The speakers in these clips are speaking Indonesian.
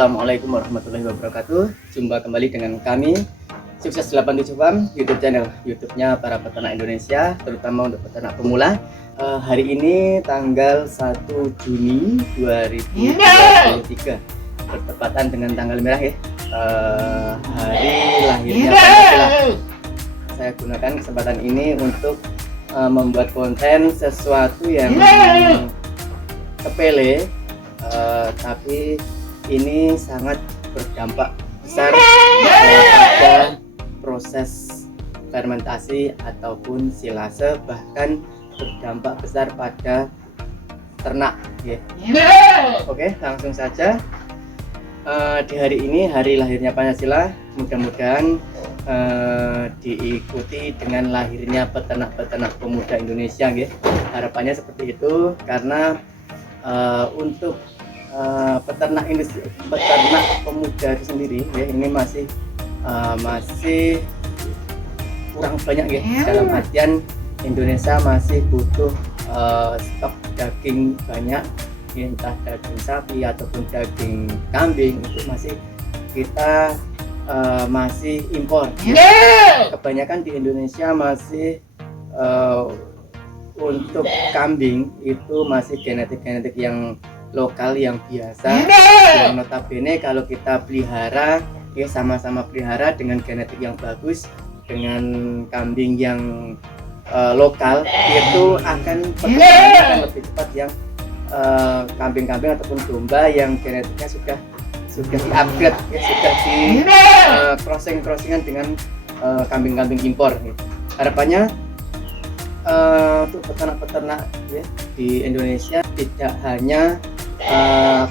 Assalamualaikum warahmatullahi wabarakatuh. Jumpa kembali dengan kami Sukses 87 Farm YouTube channel, YouTube-nya para peternak Indonesia, terutama untuk peternak pemula. Hari ini tanggal 1 Juni 2023, bertepatan dengan tanggal merah ya, hari lahirnya Pancasila. Saya gunakan kesempatan ini untuk membuat konten sesuatu yang sepele, tapi ini sangat berdampak besar pada proses fermentasi ataupun silase, bahkan berdampak besar pada ternak ya. Oke, langsung saja. Di hari ini, hari lahirnya Pancasila, mudah-mudahan diikuti dengan lahirnya peternak-peternak pemuda Indonesia ya. Harapannya seperti itu, karena untuk peternak industri, peternak pemuda itu sendiri ya, ini masih kurang banyak ya, dalam artian Indonesia masih butuh stok daging banyak, entah daging sapi ataupun daging kambing, itu masih kita masih impor ya. Kebanyakan di Indonesia masih untuk kambing itu masih genetik yang lokal, yang biasa, yang notabene kalau kita pelihara ya, sama-sama pelihara dengan genetik yang bagus, dengan kambing yang lokal, itu akan perkembangan lebih cepat yang kambing-kambing ataupun domba yang genetiknya sudah di-upgrade ya, sudah di crossingan dengan kambing-kambing impor ya. Harapannya untuk peternak-peternak ya, di Indonesia tidak hanya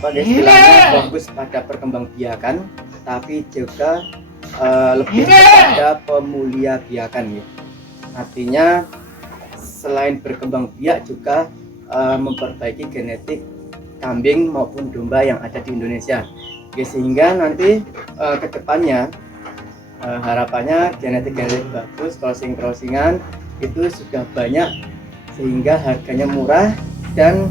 istilahnya fokus pada perkembangbiakan, tapi juga lebih kepada pemuliabiakan ya. Artinya selain berkembang biak juga memperbaiki genetik kambing maupun domba yang ada di Indonesia ya, sehingga nanti kedepannya harapannya genetik bagus, crossingan itu sudah banyak, sehingga harganya murah dan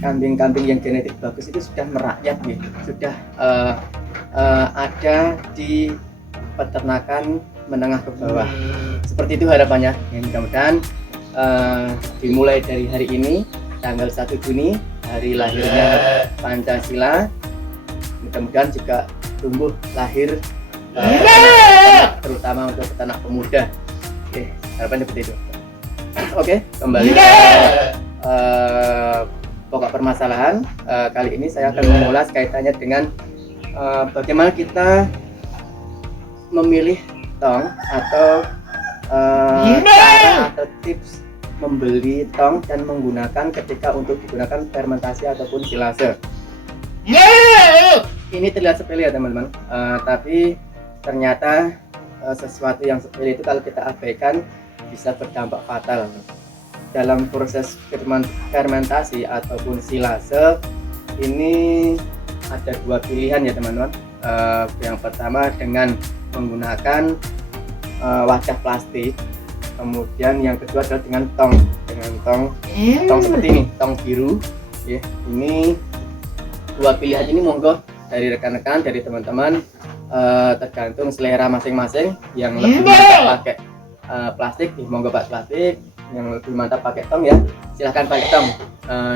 kambing-kambing yang genetik bagus itu sudah merakyat ya, sudah ada di peternakan menengah ke bawah. Seperti itu harapannya ya. Mudah-mudahan dimulai dari hari ini tanggal 1 Juni, hari lahirnya Pancasila, mudah-mudahan juga tumbuh lahir terutama untuk peternak pemuda. Oke, harapannya seperti itu. Oke, kembali ke pokok permasalahan. Kali ini saya akan mengulas kaitannya dengan bagaimana kita memilih tong, atau cara atau tips membeli tong dan menggunakan ketika untuk digunakan fermentasi ataupun silase. Ini terlihat sepele ya teman-teman, tapi ternyata sesuatu yang sepele itu kalau kita abaikan bisa berdampak fatal. Dalam proses fermentasi ataupun silase ini ada dua pilihan ya teman-teman. Yang pertama dengan menggunakan wadah plastik, kemudian yang kedua adalah dengan tong seperti ini, tong biru ya. Ini dua pilihan ini monggo dari rekan-rekan, dari teman-teman, tergantung selera masing-masing. Yang lebih mantap pakai plastik, monggo pakai plastik. Yang lebih mantap pakai tong ya, silahkan pakai tong.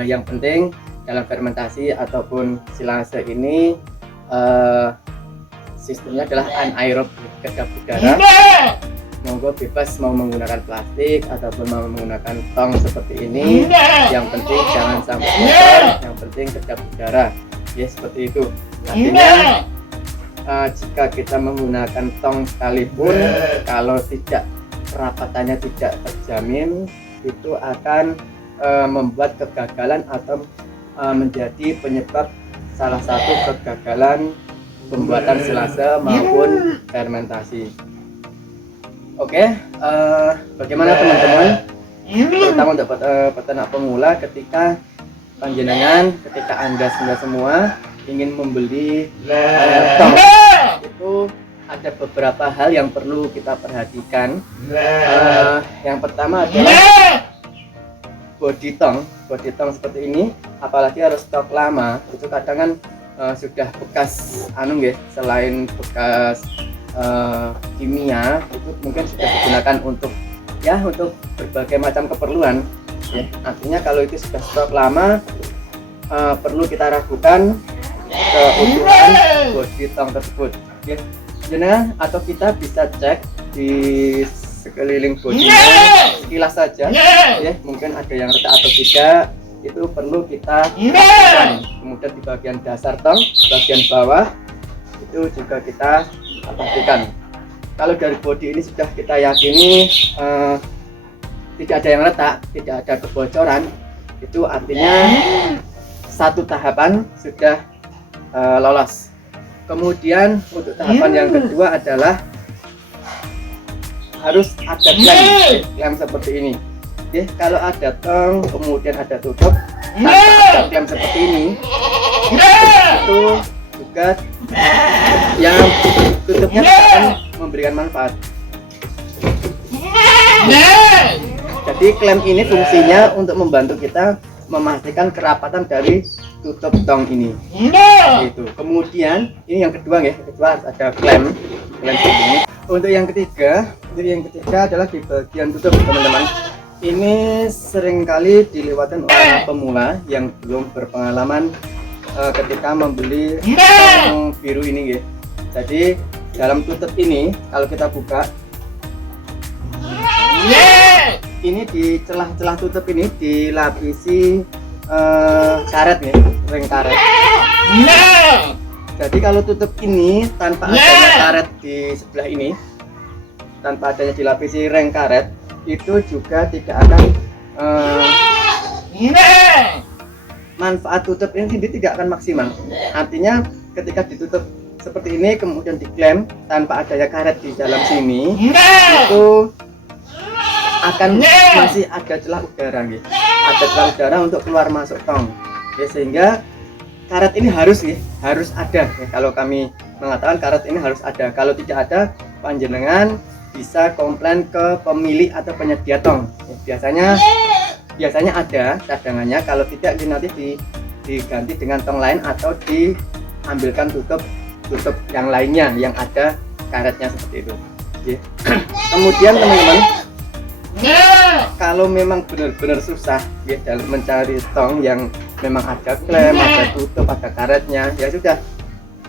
Yang penting dalam fermentasi ataupun silase ini sistemnya adalah anaerob, kedap udara. Monggo bebas mau menggunakan plastik ataupun mau menggunakan tong seperti ini. Yang penting jangan sampai kotor, yang penting kedap udara ya, seperti itu. Artinya jika kita menggunakan tong sekalipun, kalau tidak kerapatannya tidak terjamin, itu akan membuat kegagalan atau menjadi penyebab salah satu kegagalan pembuatan silase maupun fermentasi. Oke, bagaimana teman-teman, terutama untuk peternak pemula, ketika Anda semua ingin membeli tong, itu ada beberapa hal yang perlu kita perhatikan. Yang pertama adalah body tong seperti ini, apalagi harus stok lama, itu kadang kan sudah bekas selain bekas kimia, itu mungkin sudah digunakan untuk berbagai macam keperluan ya. Artinya kalau itu sudah stok lama, perlu kita ragukan keutuhan bodi tong tersebut ya. Atau kita bisa cek di sekeliling bodinya sekilas saja ya, mungkin ada yang retak atau tidak, itu perlu kita pastikan. Kemudian di bagian dasar tong, bagian bawah itu juga kita pastikan. Kalau dari bodi ini sudah kita yakini tidak ada yang retak, tidak ada kebocoran, itu artinya satu tahapan sudah lolos. Kemudian untuk tahapan yang kedua adalah harus ada klem seperti ini. Oke, kalau ada tong kemudian ada tutup tanpa ada klem seperti ini, itu juga yang tutupnya akan memberikan manfaat. Jadi klem ini fungsinya untuk membantu kita memastikan kerapatan dari tutup tong ini. Itu. Kemudian ini yang kedua ya, kedua harus ada klem ini. Untuk yang ketiga adalah di bagian tutup, teman-teman. Ini seringkali dilewatkan oleh pemula yang belum berpengalaman ketika membeli tong biru ini ya. Jadi dalam tutup ini kalau kita buka, ini di celah-celah tutup ini dilapisi karet ya, ring karet. Jadi kalau tutup ini tanpa adanya karet di sebelah ini, tanpa adanya dilapisi ring karet, itu juga tidak akan manfaat tutup ini sendiri tidak akan maksimal. Artinya ketika ditutup seperti ini kemudian diklem tanpa adanya karet di dalam sini, itu akan masih ada celah udara gitu. Ada celah udara untuk keluar masuk tong ya, sehingga karet ini harus ada ya. Kalau kami mengatakan karet ini harus ada, kalau tidak ada panjenengan bisa komplain ke pemilik atau penyedia tong ya. Biasanya ada cadangannya, kalau tidak ini nanti diganti dengan tong lain atau diambilkan tutup yang lainnya yang ada karetnya seperti itu ya. Kemudian teman-teman, kalau memang benar-benar susah ya dalam mencari tong yang memang ada klem, ada tutup, ada karetnya, ya sudah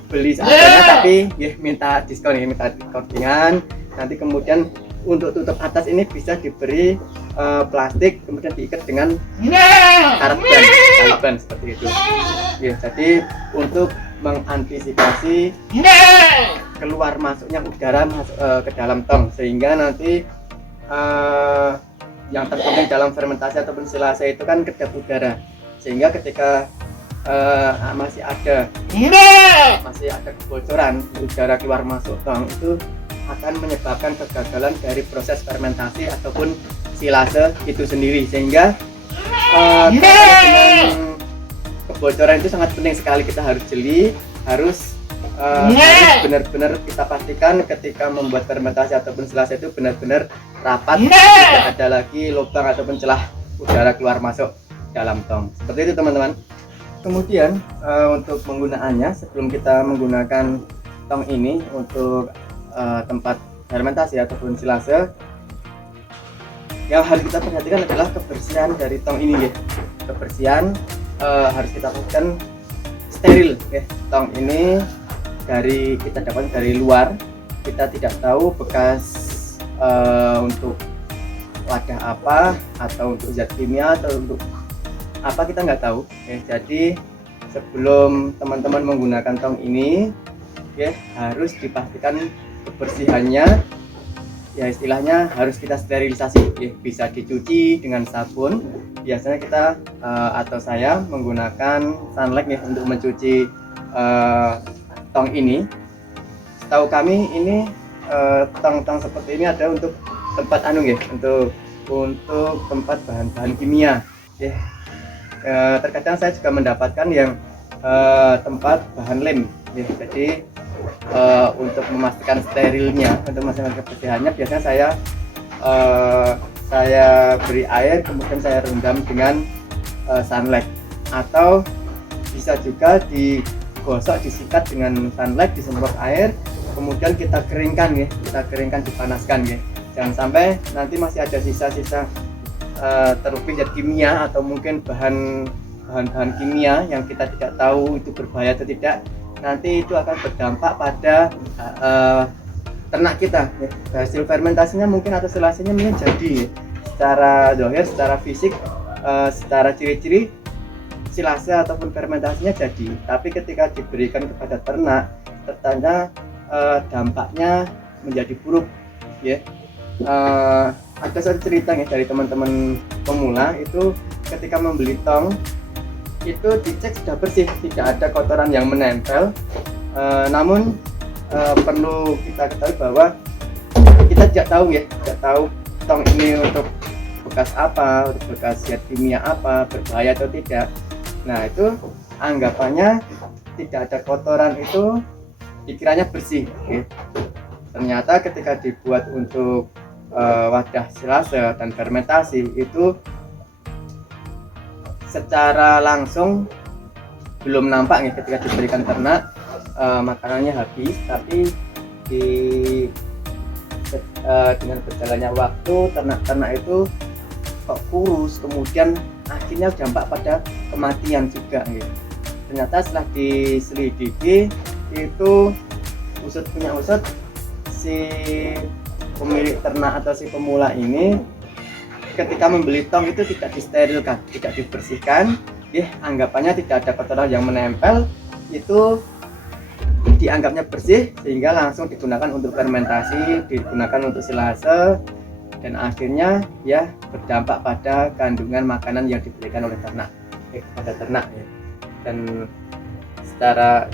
beli seadanya, tapi ya minta diskon ya, minta discountingan. Nanti kemudian untuk tutup atas ini bisa diberi plastik, kemudian diikat dengan karet ban seperti itu ya. Jadi untuk mengantisipasi keluar masuknya udara ke dalam tong, sehingga nanti yang terpenting dalam fermentasi ataupun silase itu kan kedap udara, sehingga ketika masih ada kebocoran udara keluar masuk tong, itu akan menyebabkan kegagalan dari proses fermentasi ataupun silase itu sendiri. Sehingga dengan kebocoran itu sangat penting sekali, kita harus jeli, harus benar-benar kita pastikan ketika membuat fermentasi ataupun silase itu benar-benar rapat, tidak ada lagi lubang ataupun celah udara keluar masuk dalam tong. Seperti itu teman-teman. Kemudian untuk penggunaannya, sebelum kita menggunakan tong ini untuk tempat fermentasi ataupun silase, yang harus kita perhatikan adalah kebersihan dari tong ini ya. Kebersihan harus kita pastikan steril ya. Tong ini kita dapat dari luar, kita tidak tahu bekas untuk wadah apa, atau untuk zat kimia, atau untuk apa, kita nggak tahu ya. Jadi sebelum teman-teman menggunakan tong ini ya, harus dipastikan kebersihannya ya, istilahnya harus kita sterilisasi ya. Bisa dicuci dengan sabun, biasanya kita atau saya menggunakan sunlight ya untuk mencuci tong ini. Setahu kami ini tong-tong seperti ini ada untuk tempat untuk tempat bahan-bahan kimia ya. Terkadang saya juga mendapatkan yang tempat bahan lem ya. Jadi untuk memastikan sterilnya, untuk memastikan kebersihannya, biasanya saya beri air kemudian saya rendam dengan sunlight, atau bisa juga digosok, disikat dengan sunlight, disemprot air, kemudian kita keringkan ya, dipanaskan ya. Jangan sampai nanti masih ada sisa-sisa terlebih zat kimia atau mungkin bahan-bahan kimia yang kita tidak tahu itu berbahaya atau tidak. Nanti itu akan berdampak pada ternak kita ya. Hasil fermentasinya mungkin atau silasinya mungkin jadi ya. Secara zahir, secara fisik, secara ciri-ciri silase ataupun fermentasinya jadi, tapi ketika diberikan kepada ternak ternyata dampaknya menjadi buruk ya. Ada satu cerita nih dari teman-teman pemula itu, ketika membeli tong itu dicek sudah bersih, tidak ada kotoran yang menempel. Namun perlu kita ketahui bahwa kita tidak tahu tong ini untuk bekas apa, bekas zat kimia apa, berbahaya atau tidak. Nah itu anggapannya tidak ada kotoran itu dikiranya bersih ya. Ternyata ketika dibuat untuk wadah silase dan fermentasi itu secara langsung belum nampak nih ketika diberikan ternak makanannya habis, tapi dengan berjalannya waktu ternak-ternak itu kok kurus, kemudian akhirnya dampak pada kematian juga gitu. Ternyata setelah diselidiki itu usut si pemilik ternak atau si pemula ini ketika membeli tong itu tidak disterilkan, tidak dibersihkan ya, anggapannya tidak ada kotoran yang menempel, itu dianggapnya bersih sehingga langsung digunakan untuk fermentasi, digunakan untuk silase, dan akhirnya ya berdampak pada kandungan makanan yang diberikan oleh ternak kepada ternak ya. Dan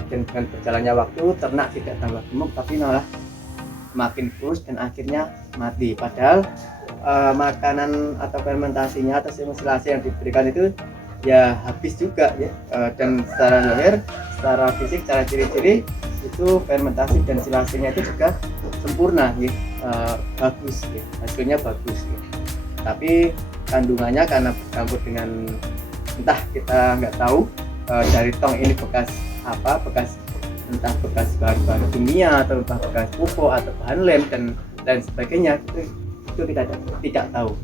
dengan berjalannya waktu ternak tidak tambah gemuk tapi malah makin kurus dan akhirnya mati, padahal makanan atau fermentasinya atau silase yang diberikan itu ya habis juga ya. Dan secara zahir, secara fisik, secara ciri-ciri itu fermentasi dan silasenya itu juga sempurna ya. Bagus ya, hasilnya bagus ya. Tapi kandungannya karena bercampur dengan entah kita nggak tahu dari tong ini bekas apa, entah bekas bahan-bahan kimia atau entah bekas pupuk atau bahan lem dan lain sebagainya, itu kita tidak tahu.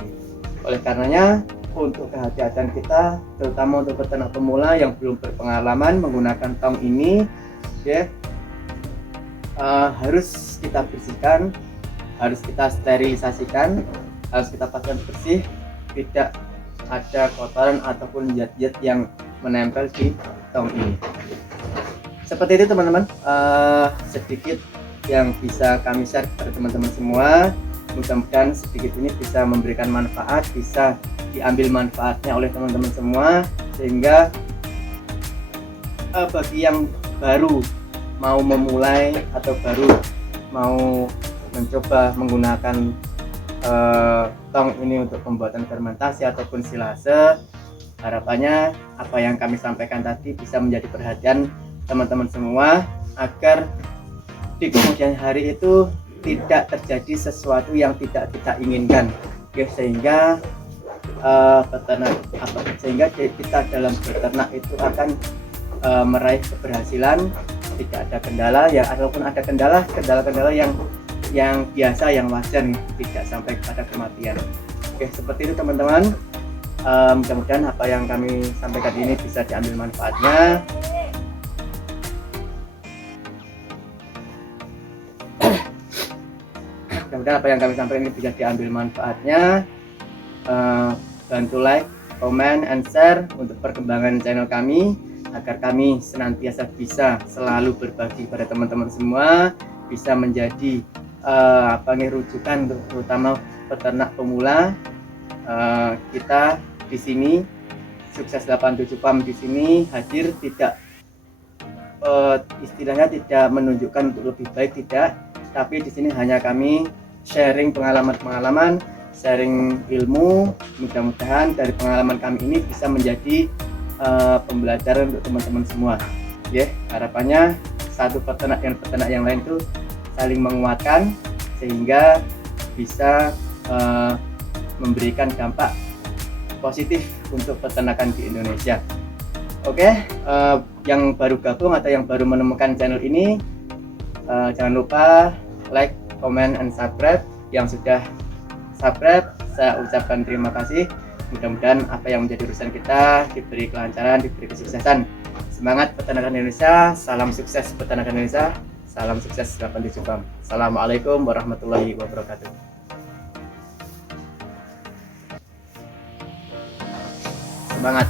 Oleh karenanya untuk kehati-hatian kita, terutama untuk peternak pemula yang belum berpengalaman menggunakan tong ini ya, harus kita bersihkan, harus kita sterilisasikan, harus kita pastikan bersih, tidak ada kotoran ataupun zat-zat yang menempel di tong ini. Seperti itu teman-teman, sedikit yang bisa kami share kepada teman-teman semua. Mudah-mudahan sedikit ini bisa memberikan manfaat, bisa diambil manfaatnya oleh teman-teman semua, sehingga bagi yang baru mau memulai atau baru mau mencoba menggunakan tong ini untuk pembuatan fermentasi ataupun silase, harapannya apa yang kami sampaikan tadi bisa menjadi perhatian teman-teman semua, agar di kemudian hari itu tidak terjadi sesuatu yang tidak kita inginkan ya, sehingga sehingga kita dalam beternak itu akan meraih keberhasilan, tidak ada kendala ya, ataupun ada kendala yang biasa, yang wajar nih, tidak sampai kepada kematian. Oke, seperti itu teman-teman. Mudah-mudahan apa yang kami sampaikan ini bisa diambil manfaatnya. Mudah-mudahan apa yang kami sampaikan ini bisa diambil manfaatnya. Bantu like, comment, and share untuk perkembangan channel kami, agar kami senantiasa bisa selalu berbagi pada teman-teman semua, bisa menjadi rujukan untuk terutama peternak pemula. Kita di sini Sukses 87 Farm di sini hadir tidak istilahnya tidak menunjukkan untuk lebih baik, tidak, tapi di sini hanya kami sharing pengalaman-pengalaman, sharing ilmu. Mudah-mudahan dari pengalaman kami ini bisa menjadi pembelajaran untuk teman-teman semua ya. Harapannya satu peternak dan peternak yang lain itu saling menguatkan sehingga bisa memberikan dampak positif untuk peternakan di Indonesia. Oke, yang baru gabung atau yang baru menemukan channel ini, jangan lupa like, comment, and subscribe. Yang sudah subscribe, saya ucapkan terima kasih. Mudah-mudahan apa yang menjadi urusan kita diberi kelancaran, diberi kesuksesan. Semangat peternakan Indonesia, salam sukses peternakan Indonesia, salam sukses Bapak di Subang. Assalamualaikum warahmatullahi wabarakatuh. Semangat.